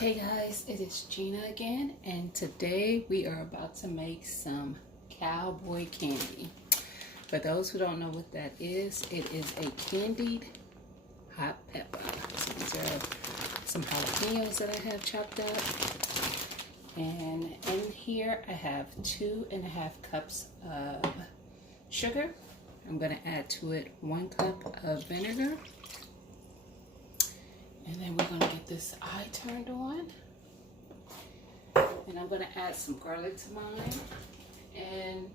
Hey guys, it is Gina again, and today we are about to make some cowboy candy. For those who don't know what that is, it is a candied hot pepper. So these are some jalapeños that I have chopped up. And in here I have 2.5 cups of sugar. I'm going to add to it 1 cup of vinegar. And then we're going to get this eye turned on. And I'm going to add some garlic to mine. And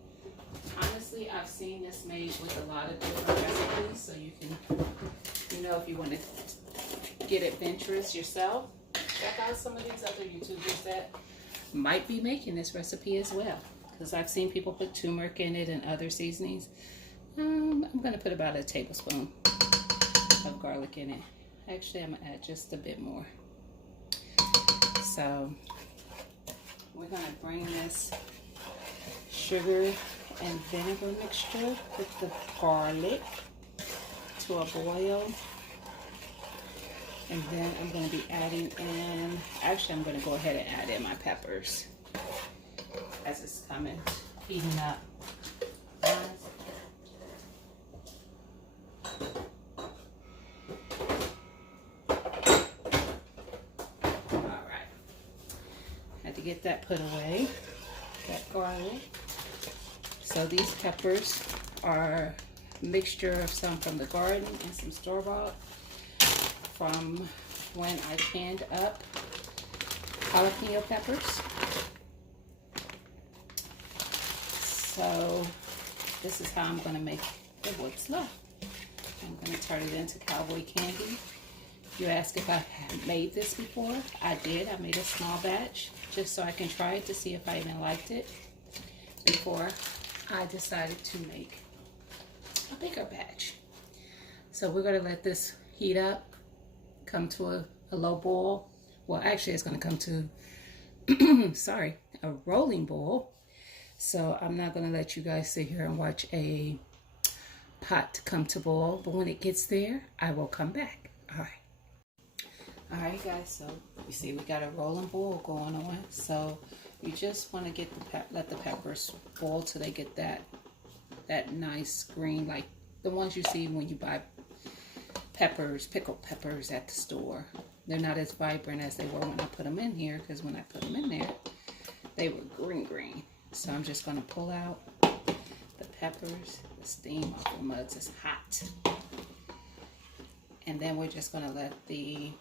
honestly, I've seen this made with a lot of different recipes. So you can, if you want to get adventurous yourself, check out some of these other YouTubers that might be making this recipe as well. Because I've seen people put turmeric in it and other seasonings. I'm going to put about a tablespoon of garlic in it. Actually, I'm going to add just a bit more. So, we're going to bring this sugar and vinegar mixture with the garlic to a boil. And then I'm going to be adding in, actually I'm going to go ahead and add in my peppers as it's coming, heating up. Get that put away, that garlic. So these peppers are a mixture of some from the garden and some store-bought from when I canned up jalapeno peppers. So this is how I'm going to make the what's left. I'm going to turn it into cowboy candy. You asked if I had made this before. I did. I made a small batch just so I can try it to see if I even liked it before I decided to make a bigger batch. So we're going to let this heat up, come to a low boil. Well, actually it's going to come to, a rolling boil. So I'm not going to let you guys sit here and watch a pot come to boil. But when it gets there, I will come back. All right. Alright guys, so you see we got a rolling boil going on. So you just want to get let the peppers boil till they get that nice green, like the ones you see when you buy peppers, pickled peppers at the store. They're not as vibrant as they were when I put them in here, because when I put them in there, they were green. So I'm just going to pull out the peppers. The steam off the muds is hot. And then we're just going to let the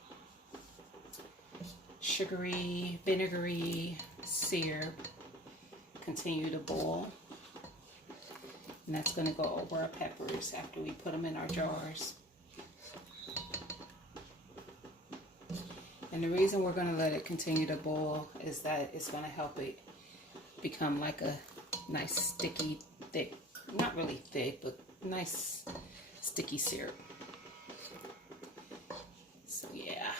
sugary, vinegary syrup continue to boil. And that's going to go over our peppers after we put them in our jars. And the reason we're going to let it continue to boil is that it's going to help it become like a nice sticky, thick, not really thick, but nice sticky syrup. So yeah.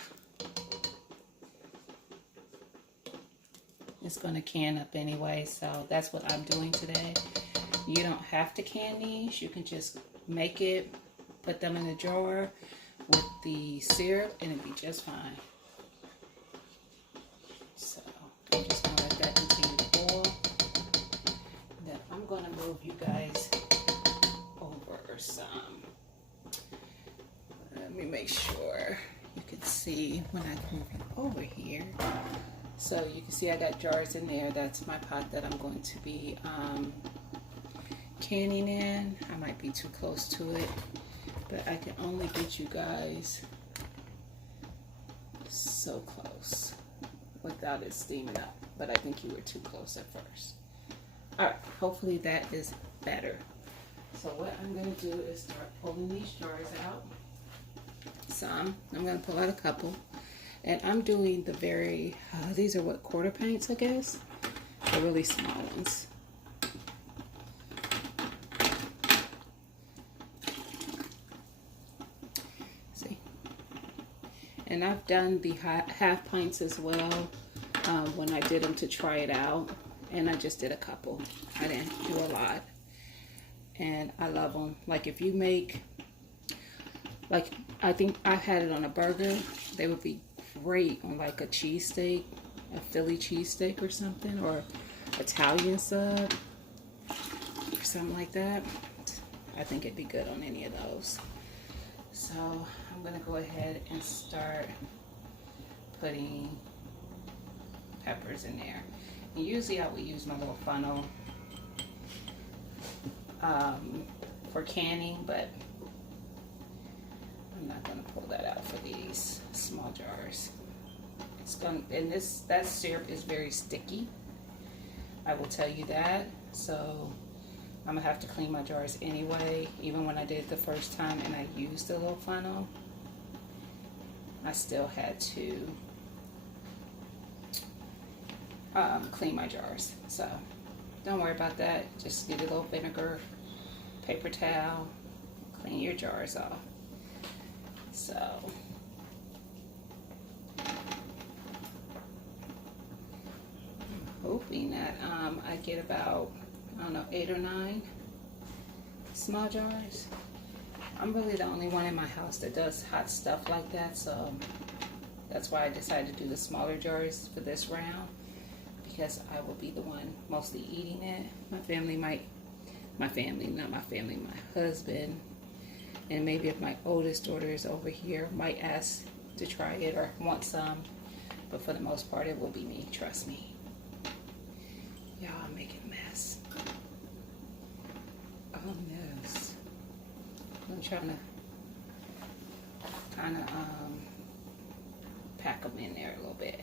It's going to can up anyway, so that's what I'm doing today. You don't have to can these. You can just make it, put them in a jar with the syrup, and it'll be just fine. So I'm just going to let that continue to boil. Then I'm going to move you guys over some. Let me make sure you can see when I move it over here. So you can see I got jars in there. That's my pot that I'm going to be canning in. I might be too close to it, but I can only get you guys so close without it steaming up. But I think you were too close at first. Alright, hopefully that is better. So what I'm going to do is start pulling these jars out. Some. I'm going to pull out a couple. And I'm doing the very, these are what, quarter pints, I guess? The really small ones. See? And I've done the half pints as well when I did them to try it out. And I just did a couple. I didn't do a lot. And I love them. Like if you make, like I think I had it on a burger, they would be great on like a cheesesteak, a Philly cheesesteak or something, or Italian sub or something like that. I think it'd be good on any of those. So I'm gonna go ahead and start putting peppers in there. And usually I would use my little funnel for canning, but I'm not gonna pull that out for these small jars. It's gonna, and that syrup is very sticky. I will tell you that. So I'm gonna have to clean my jars anyway. Even when I did it the first time and I used the little funnel, I still had to clean my jars. So don't worry about that. Just get a little vinegar, paper towel, clean your jars off. So I'm hoping that I get about, I don't know, 8 or 9 small jars. I'm really the only one in my house that does hot stuff like that, so that's why I decided to do the smaller jars for this round, because I will be the one mostly eating it. My husband, and maybe if my oldest daughter is over here, might ask to try it or want some, but for the most part it will be me, trust me. Y'all, I'm making a mess. Oh no. I'm trying to kind of pack them in there a little bit,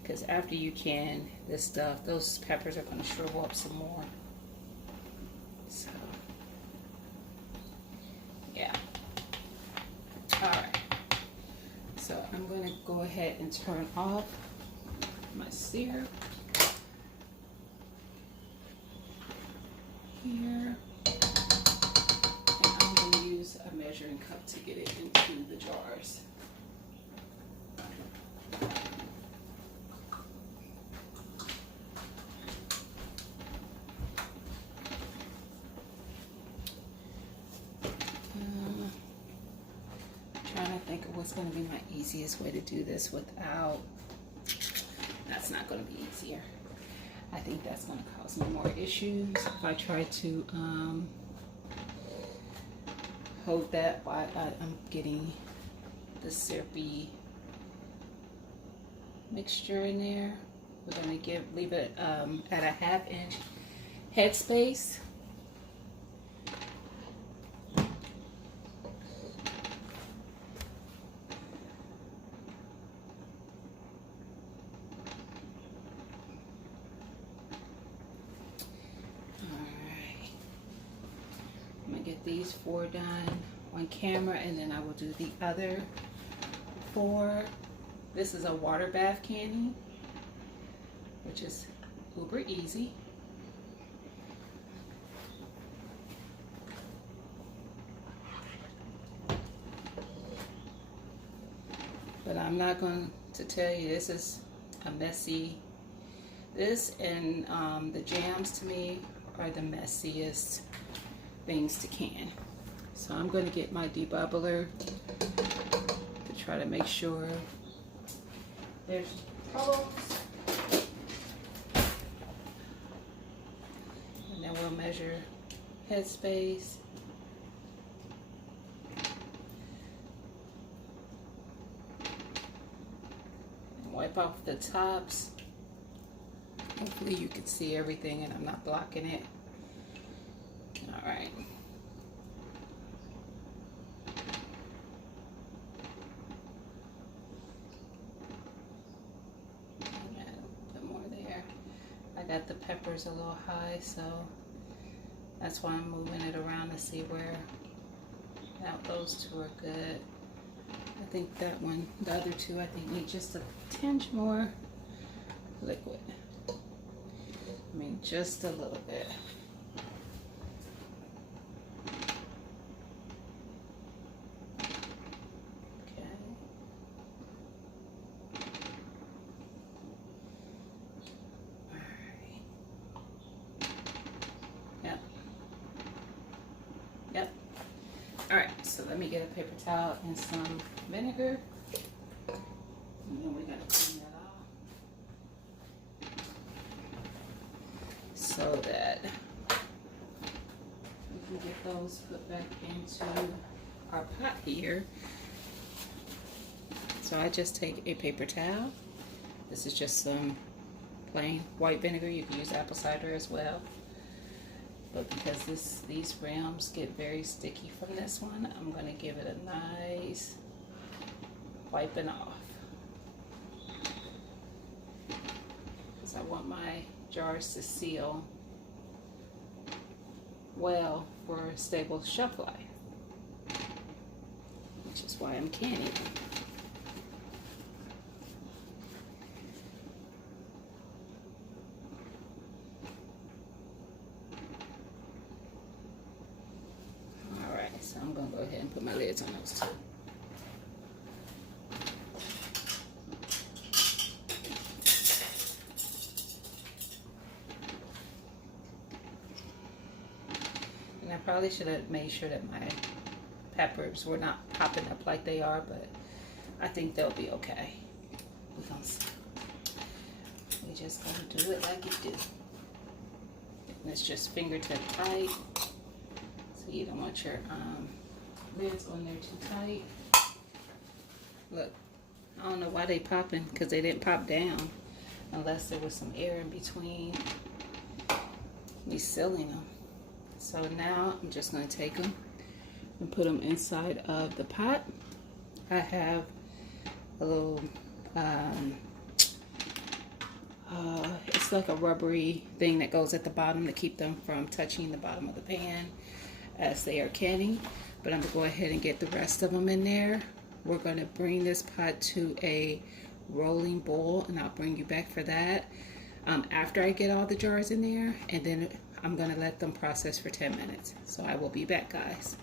because after you can this stuff, those peppers are going to shrivel up some more. So yeah. Alright, so I'm going to go ahead and turn off my syrup here. A measuring cup to get it into the jars. Trying to think of what's going to be my easiest way to do this without, that's not going to be easier. I think that's going to cause me more issues if I try to hold that while I'm getting the syrupy mixture in there. We're going to leave it at a 1/2 inch headspace. Get these 4 done on camera, and then I will do the other 4. This is a water bath candy, which is uber easy. But I'm not going to tell you, this is a messy, this and the jams to me are the messiest things to can. So I'm going to get my debubbler to try to make sure there's bubbles, and then we'll measure headspace. And wipe off the tops. Hopefully you can see everything and I'm not blocking it. All right. Got the peppers a little high, so that's why I'm moving it around to see where. Now those 2 are good. I think that one, the other 2, I think need just a tinge more liquid. I mean, just a little bit. Alright, so let me get a paper towel and some vinegar. And then we gotta clean that off so that we can get those put back into our pot here. So I just take a paper towel. This is just some plain white vinegar. You can use apple cider as well. But because these rims get very sticky from this one, I'm going to give it a nice wiping off. Because I want my jars to seal well for stable shelf life. Which is why I'm canning them. So I'm going to go ahead and put my lids on those two. And I probably should have made sure that my peppers were not popping up like they are, but I think they'll be okay. We're going to see. We just going to do it like it do. And it's just fingertip tight. You don't want your lids on there too tight. Look, I don't know why they popping, because they didn't pop down unless there was some air in between me sealing them. So now I'm just going to take them and put them inside of the pot. I have a little it's like a rubbery thing that goes at the bottom to keep them from touching the bottom of the pan as they are canning. But I'm going to go ahead and get the rest of them in there. We're going to bring this pot to a rolling boil, and I'll bring you back for that after I get all the jars in there, and then I'm going to let them process for 10 minutes. So I will be back, guys.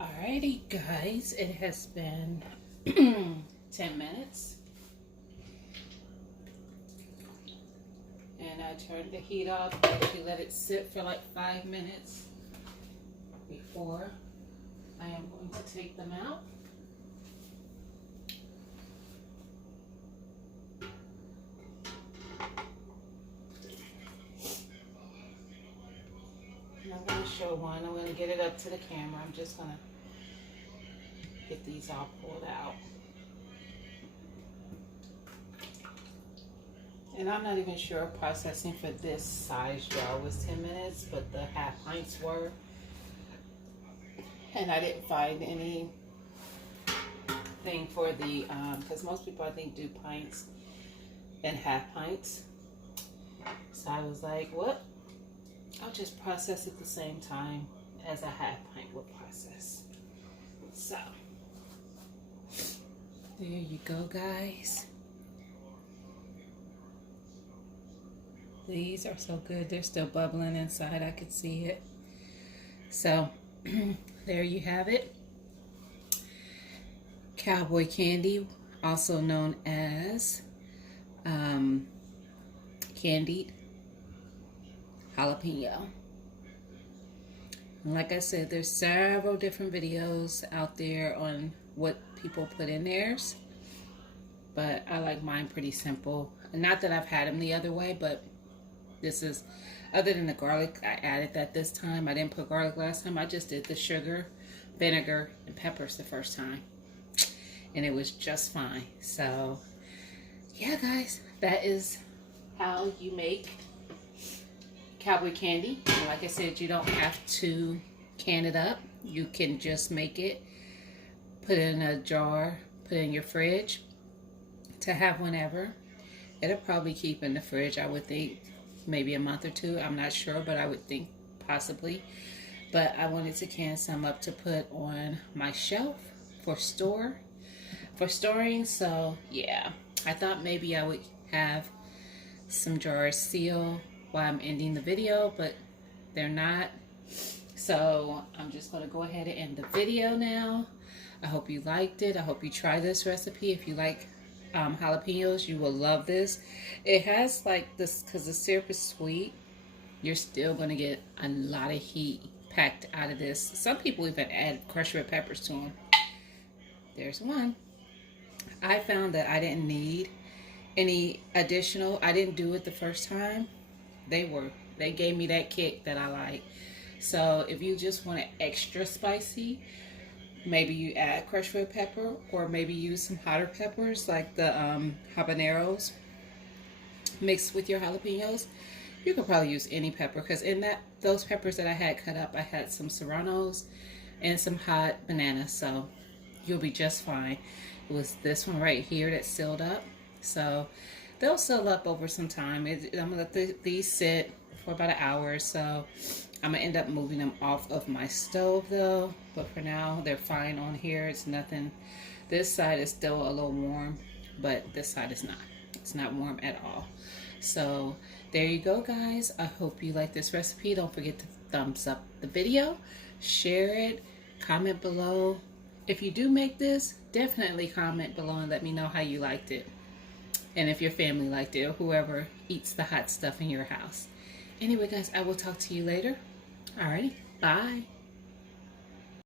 Alrighty guys, it has been 10 minutes and I turned the heat off. I actually let it sit for like 5 minutes before I am going to take them out. And I'm going to show one. I'm going to get it up to the camera. I'm just going to get these all pulled out. And I'm not even sure processing for this size jar was 10 minutes, but the half pints were. And I didn't find any thing for the, because most people I think do pints and half pints. So I was like, what? I'll just process at the same time as a half pint would process. So there you go, guys. These are so good. They're still bubbling inside. I could see it. So there you have it. Cowboy candy, also known as candied jalapeno. And like I said, there's several different videos out there on what people put in theirs, but I like mine pretty simple. Not that I've had them the other way, but this is, other than the garlic, I added that this time. I didn't put garlic last time. I just did the sugar, vinegar, and peppers the first time, and it was just fine. So yeah, guys, that is how you make Cowboy candy. And like I said, you don't have to can it up. You can just make it, put it in a jar, put it in your fridge to have whenever. It'll probably keep in the fridge, I would think, maybe a month or two. I'm not sure, but I would think possibly. But I wanted to can some up to put on my shelf for storing. So yeah, I thought maybe I would have some jars sealed while I'm ending the video, but they're not. So I'm just going to go ahead and end the video now. I hope you liked it. I hope you try this recipe. If you like jalapenos, you will love this. It has like this, because the syrup is sweet, you're still going to get a lot of heat packed out of this. Some people even add crushed red peppers to them. There's one. I found that I didn't need any additional. I didn't do it the first time. They gave me that kick that I like. So if you just want it extra spicy, maybe you add crushed red pepper, or maybe use some hotter peppers like the habaneros mixed with your jalapenos. You could probably use any pepper, because in those peppers that I had cut up, I had some serranos and some hot bananas, so you'll be just fine. It was this one right here that sealed up, so they'll seal up over some time. I'm gonna let these sit for about an hour or so. I'm gonna end up moving them off of my stove though, but for now they're fine on here. It's nothing. This side is still a little warm, but this side is not. It's not warm at all. So there you go, guys. I hope you like this recipe. Don't forget to thumbs up the video, share it, comment below. If you do make this, definitely comment below and let me know how you liked it, and if your family liked it, or whoever eats the hot stuff in your house. Anyway, guys, I will talk to you later. Alrighty, bye.